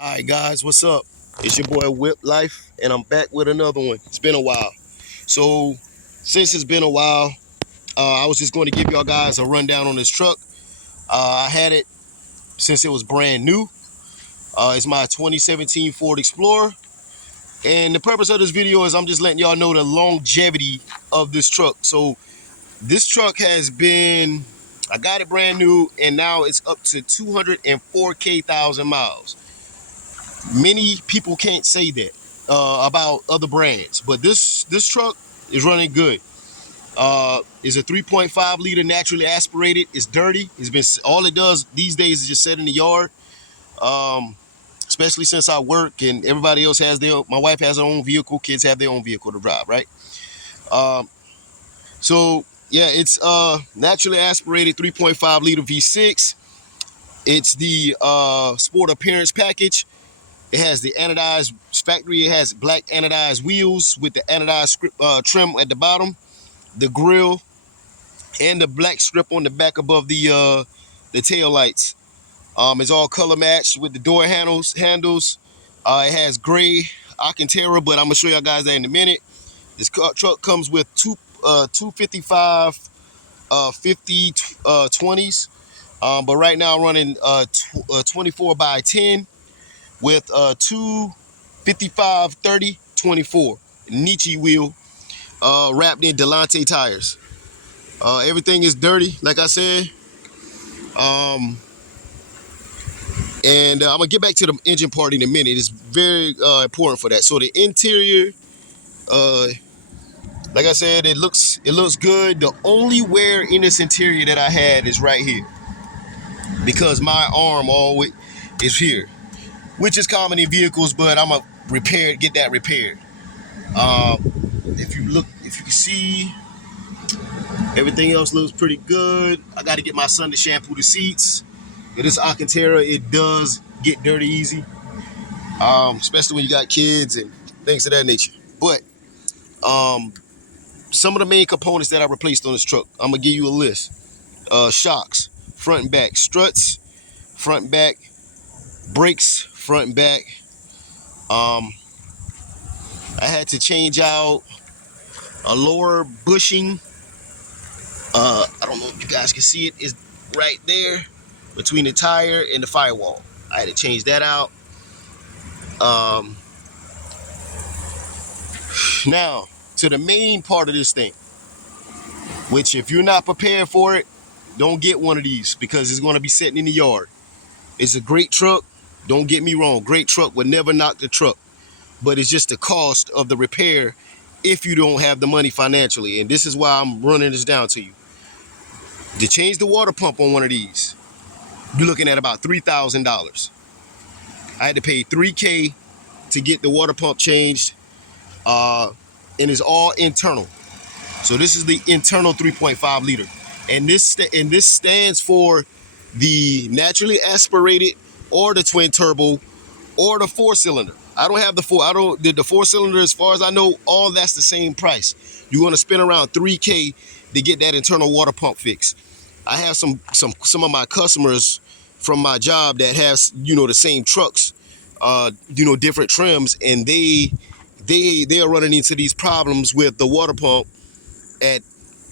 Alright guys, what's up? It's your boy Whip Life, and I'm back with another one. It's been a while. So, since it's been a while, I was just going to give y'all guys a rundown on this truck. I had it since it was brand new. It's my 2017 Ford Explorer. And the purpose of this video is I'm just letting y'all know the longevity of this truck. So, this truck has been, I got it brand new, and now it's up to 204K thousand miles. Many people can't say that about other brands, but this truck is running good. It's a 3.5 liter naturally aspirated. It's dirty. It's been, all it does these days is just sit in the yard. Especially since I work and everybody else has my wife has her own vehicle, kids have their own vehicle to drive, right? Um, so yeah, it's naturally aspirated 3.5 liter V6. It's the sport appearance package. It has the anodized factory. It has black anodized wheels with the anodized trim at the bottom, the grill, and the black strip on the back above the tail lights. It's all color matched with the door handles. It has gray Alcantara, but I'm gonna show y'all guys that in a minute. This truck comes with two 255 50 20s, but right now I'm running 24 by 10 with two 55 30 24 Nietzsche wheel, wrapped in Delante tires. Everything is dirty, like I said. And I'm gonna get back to the engine part in a minute. It's very important for that. So the interior, uh, like I said, it looks good. The only wear in this interior that I had is right here, because my arm always is here, which is common in vehicles, but I'm gonna get that repaired. If you can see, everything else looks pretty good. I got to get my son to shampoo the seats. It is Alcantara. It does get dirty easy, especially when you got kids and things of that nature. But some of the main components that I replaced on this truck, I'm gonna give you a list. Shocks, front and back. Struts, front and back. Brakes, front and back. I had to change out a lower bushing. I don't know if you guys can see it. It's right there between the tire and the firewall. I had to change that out. Now, to the main part of this thing, which if you're not prepared for it, don't get one of these, because it's going to be sitting in the yard. It's a great truck. Don't get me wrong. Great truck would never knock the truck. But it's just the cost of the repair if you don't have the money financially. And this is why I'm running this down to you. To change the water pump on one of these, you're looking at about $3,000. I had to pay $3K to get the water pump changed, and it's all internal. So this is the internal 3.5 liter, and this stands for the naturally aspirated, or the twin turbo, or the 4-cylinder. I don't have the the 4-cylinder, as far as I know, all that's the same price. You're going to spend around $3K to get that internal water pump fixed. I have some of my customers from my job that has, the same trucks, different trims, and they are running into these problems with the water pump at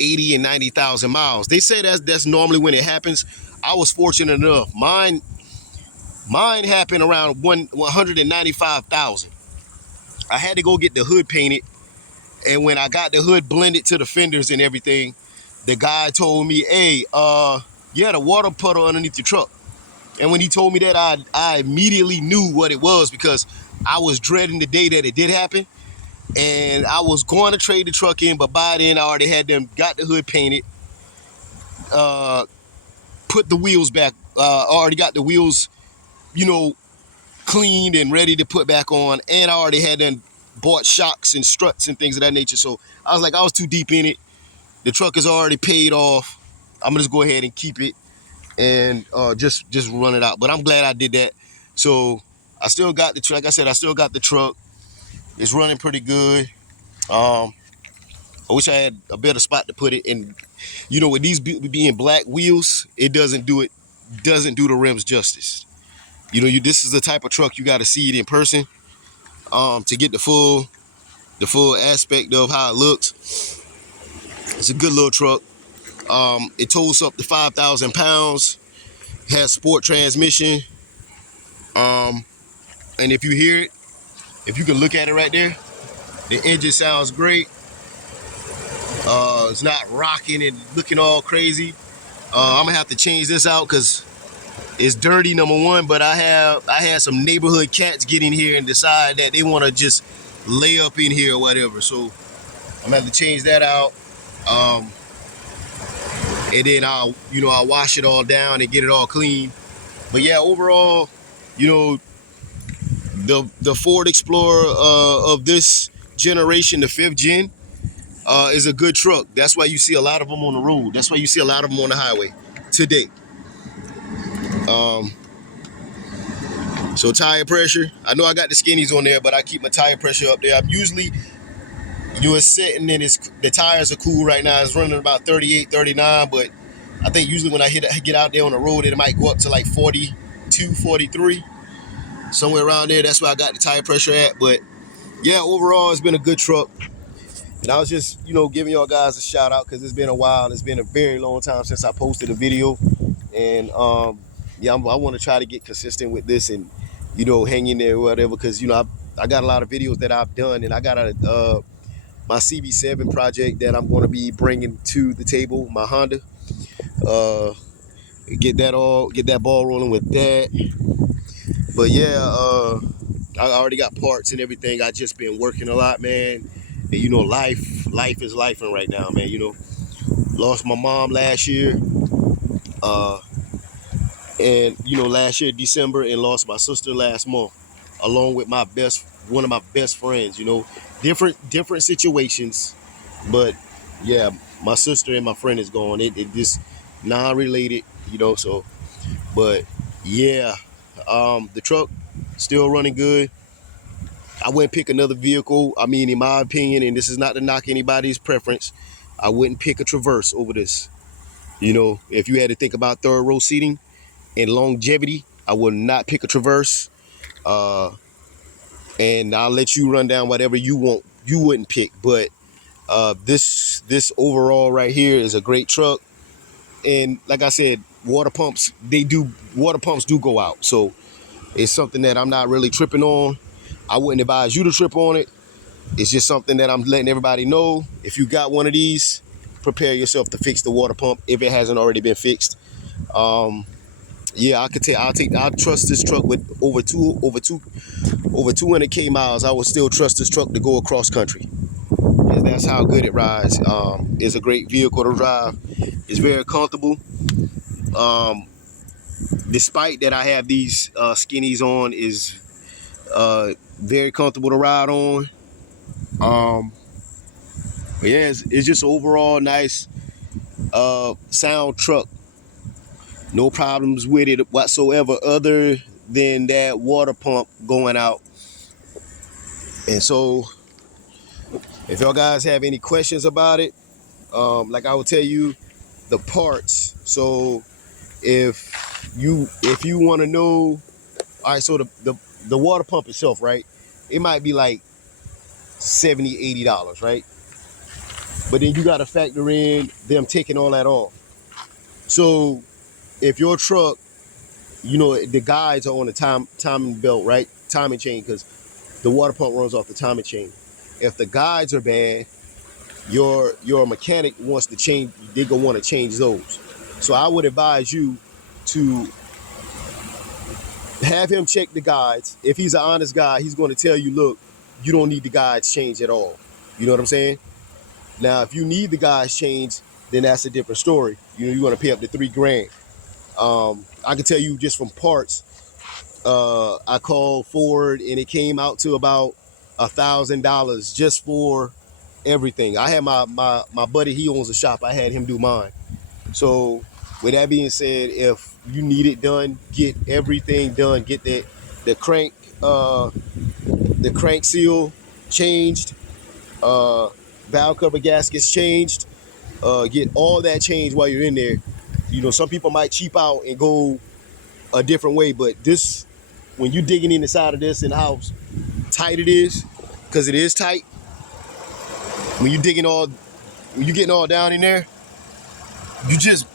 80 and 90,000 miles. They say that's normally when it happens. I was fortunate enough. Mine happened around 195,000. I had to go get the hood painted, and when I got the hood blended to the fenders and everything, the guy told me, "Hey, you had a water puddle underneath your truck." And when he told me that, I immediately knew what it was, because I was dreading the day that it did happen. And I was going to trade the truck in, but by then I already had got the hood painted, put the wheels back, already got the wheels, cleaned and ready to put back on. And I already had bought shocks and struts and things of that nature. So I was like, I was too deep in it. The truck is already paid off. I'm gonna just go ahead and keep it and just run it out. But I'm glad I did that. So I still got the truck. Like I said, I still got the truck. It's running pretty good. I wish I had a better spot to put it. And with these being black wheels, it doesn't do the rims justice. this is the type of truck you got to see it in person to get the full aspect of how it looks. It's a good little truck. It tows up to 5,000 pounds, has sport transmission. And if you hear it, if you can look at it right there, the engine sounds great. It's not rocking and looking all crazy. I'm gonna have to change this out because it's dirty, number one, but I had some neighborhood cats get in here and decide that they want to just lay up in here or whatever. So I'm gonna have to change that out. And then I'll wash it all down and get it all clean. But yeah, overall, the Ford Explorer of this generation, the 5th gen, is a good truck. That's why you see a lot of them on the road. That's why you see a lot of them on the highway today. So tire pressure, I know I got the skinnies on there, but I keep my tire pressure up there. I'm usually, it's sitting in the tires are cool right now. It's running about 38, 39, but I think usually when I get out there on the road, it might go up to like 42, 43, somewhere around there. That's where I got the tire pressure at. But yeah, overall, it's been a good truck. And I was just, giving y'all guys a shout out because it's been a while. It's been a very long time since I posted a video. And yeah, I want to try to get consistent with this and, hang in there or whatever. Because, I got a lot of videos that I've done, and I got my CB7 project that I'm going to be bringing to the table, my Honda. Get that ball rolling with that. But yeah, I already got parts and everything. I just been working a lot, man. And life is lifing right now, man. Lost my mom last year, and last year December, and lost my sister last month, along with one of my best friends. Different situations, but yeah, my sister and my friend is gone. It just non-related, So, but yeah, the truck still running good. I wouldn't pick another vehicle. I mean, in my opinion, and this is not to knock anybody's preference, I wouldn't pick a Traverse over this. If you had to think about third row seating and longevity, I would not pick a Traverse. And I'll let you run down whatever you want. You wouldn't pick, but this overall right here is a great truck. And like I said, water pumps do go out. So it's something that I'm not really tripping on. I wouldn't advise you to trip on it. It's just something that I'm letting everybody know. If you got one of these, prepare yourself to fix the water pump if it hasn't already been fixed. Yeah, I'll trust this truck with over 200k miles. I would still trust this truck to go across country. And that's how good it rides. It's a great vehicle to drive. It's very comfortable. Despite that I have these skinnies on, is very comfortable to ride on. But yeah, it's just overall nice sound truck. No problems with it whatsoever, other than that water pump going out. And so if y'all guys have any questions about it, like I will tell you the parts. So if you want to know, all right, so the water pump itself, right, it might be like $70-$80, right? But then you got to factor in them taking all that off. So if your truck, the guides are on the timing belt, right? Timing chain, because the water pump runs off the timing chain. If the guides are bad, your mechanic wants to change, they're gonna want to change those. So I would advise you to have him check the guides. If he's an honest guy, he's going to tell you, look, you don't need the guides changed at all. You know what I'm saying? Now, if you need the guides changed, then that's a different story. You're going to pay up to $3,000. I can tell you just from parts, I called Ford and it came out to about $1,000 just for everything. I had my buddy, he owns a shop. I had him do mine. So with that being said, if you need it done, get everything done. Get the crank seal changed, valve cover gaskets changed, get all that changed while you're in there. Some people might cheap out and go a different way, but this when you digging in the side of this and how tight it is, because it is tight. When you digging all, when you getting all down in there, you just,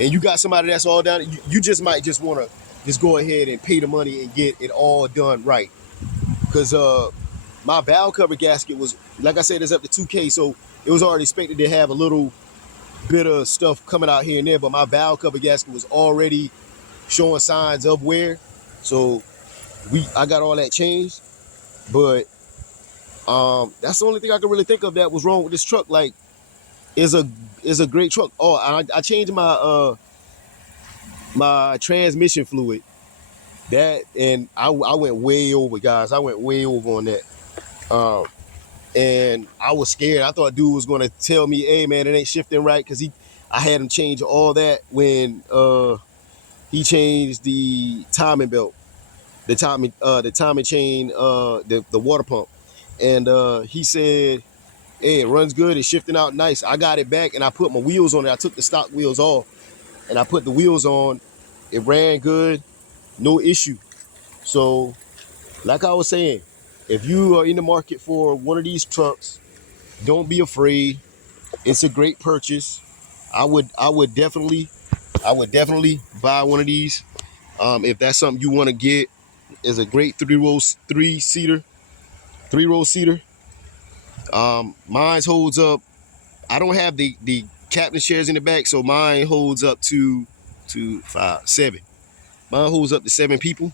and you got somebody that's all down, you just might just want to just go ahead and pay the money and get it all done right. Because my valve cover gasket was, like I said, it's up to 2K, so it was already expected to have a little bit of stuff coming out here and there, but my valve cover gasket was already showing signs of wear. So I got all that changed. But that's the only thing I can really think of that was wrong with this truck. Like, is a great truck. Oh, I changed my my transmission fluid. That, and I went way over, guys. I went way over on that. And I was scared. I thought dude was gonna tell me, "Hey man, it ain't shifting right," because I had him change all that when he changed the timing belt, the timing chain, the water pump, and he said, "Hey, it runs good. It's shifting out nice." I got it back and I put my wheels on it. I took the stock wheels off and I put the wheels on. It ran good, no issue. So, like I was saying, if you are in the market for one of these trucks, don't be afraid. It's a great purchase. I would definitely buy one of these. If that's something you want to get, is a great three row seater. Mine holds up. I don't have the captain chairs in the back, so mine holds up to 7. Mine holds up to 7 people.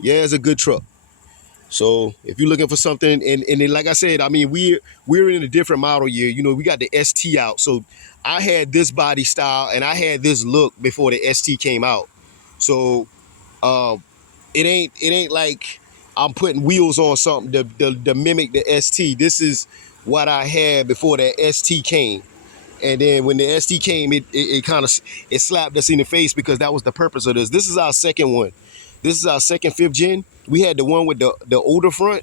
Yeah, it's a good truck. So if you're looking for something, and then, like I said, I mean, we're in a different model year. You know, we got the ST out. So I had this body style and I had this look before the ST came out. So it ain't like I'm putting wheels on something to mimic the ST. This is what I had before the ST came. And then when the ST came, it kind of it slapped us in the face because that was the purpose of this. This is our second one. This is our second 5th gen. We had the one with the older front,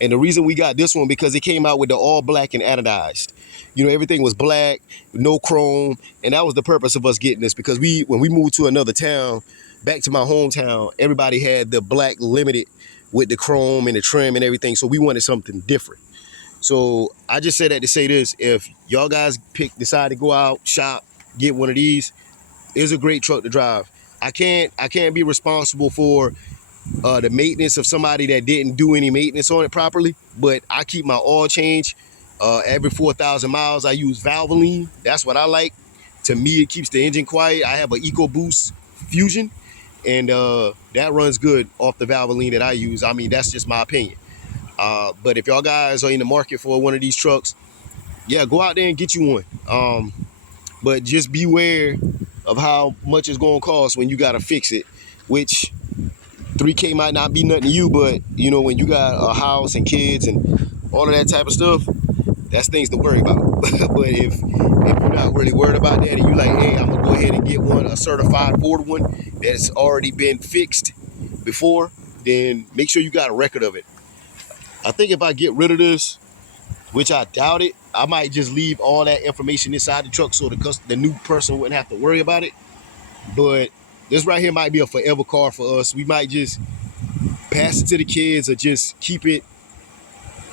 and the reason we got this one because it came out with the all black and anodized. You know, everything was black, no chrome, and that was the purpose of us getting this because when we moved to another town, back to my hometown, everybody had the black limited with the chrome and the trim and everything, so we wanted something different. So I just said that to say this: if y'all guys decide to go out, shop, get one of these, it's a great truck to drive. I can't be responsible for the maintenance of somebody that didn't do any maintenance on it properly, but I keep my oil change every 4,000 miles. I use Valvoline. That's what I like. To me, it keeps the engine quiet. I have an EcoBoost Fusion, and that runs good off the Valvoline that I use. I mean, that's just my opinion. But if y'all guys are in the market for one of these trucks, yeah, go out there and get you one. But just beware of how much it's going to cost when you got to fix it, which 3K might not be nothing to you, but you know, when you got a house and kids and all of that type of stuff, that's things to worry about. But if you're not really worried about that and you like, hey, I'm gonna go ahead and get one, a certified Ford one that's already been fixed before, then make sure you got a record of it. I think if I get rid of this, which I doubt it, I might just leave all that information inside the truck so the new person wouldn't have to worry about it. But this right here might be a forever car for us. We might just pass it to the kids or just keep it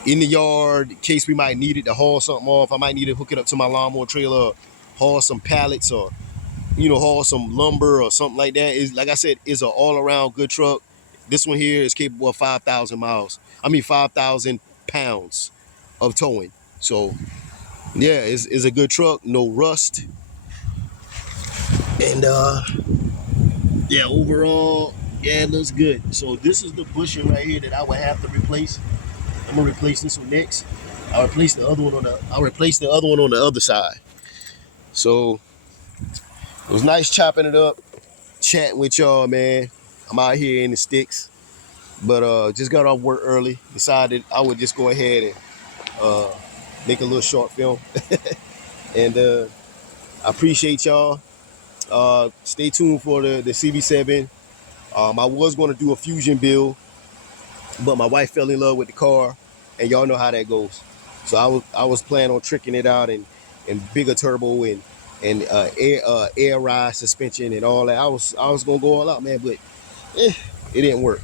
in the yard in case we might need it to haul something off. I might need to hook it up to my lawnmower trailer, or haul some pallets, or haul some lumber or something like that. Is, like I said, is an all-around good truck. This one here is capable of 5,000 miles. I mean 5,000 pounds of towing. So yeah, it's a good truck, no rust. And yeah, overall, yeah, it looks good. So this is the bushing right here that I would have to replace. I'm gonna replace this one next. I'll replace the other one on the other side. So it was nice chopping it up, chatting with y'all, man. I'm out here in the sticks, but just got off work early. Decided I would just go ahead and make a little short film. And I appreciate y'all. Stay tuned for the CB7. I was going to do a Fusion build, but my wife fell in love with the car, and y'all know how that goes. So I was planning on tricking it out and bigger turbo and air ride suspension and all that. I was gonna go all out, man, but it didn't work.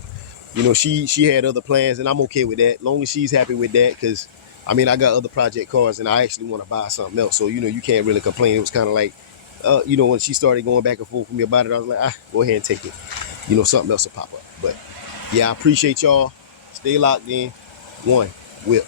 You know, she had other plans, and I'm okay with that. Long as she's happy with that, because I mean, I got other project cars, and I actually want to buy something else. So you know, you can't really complain. It was kind of like, you know, when she started going back and forth with me about it, I was like, go ahead and take it. You know, something else will pop up. But yeah, I appreciate y'all. Stay locked in. One whip.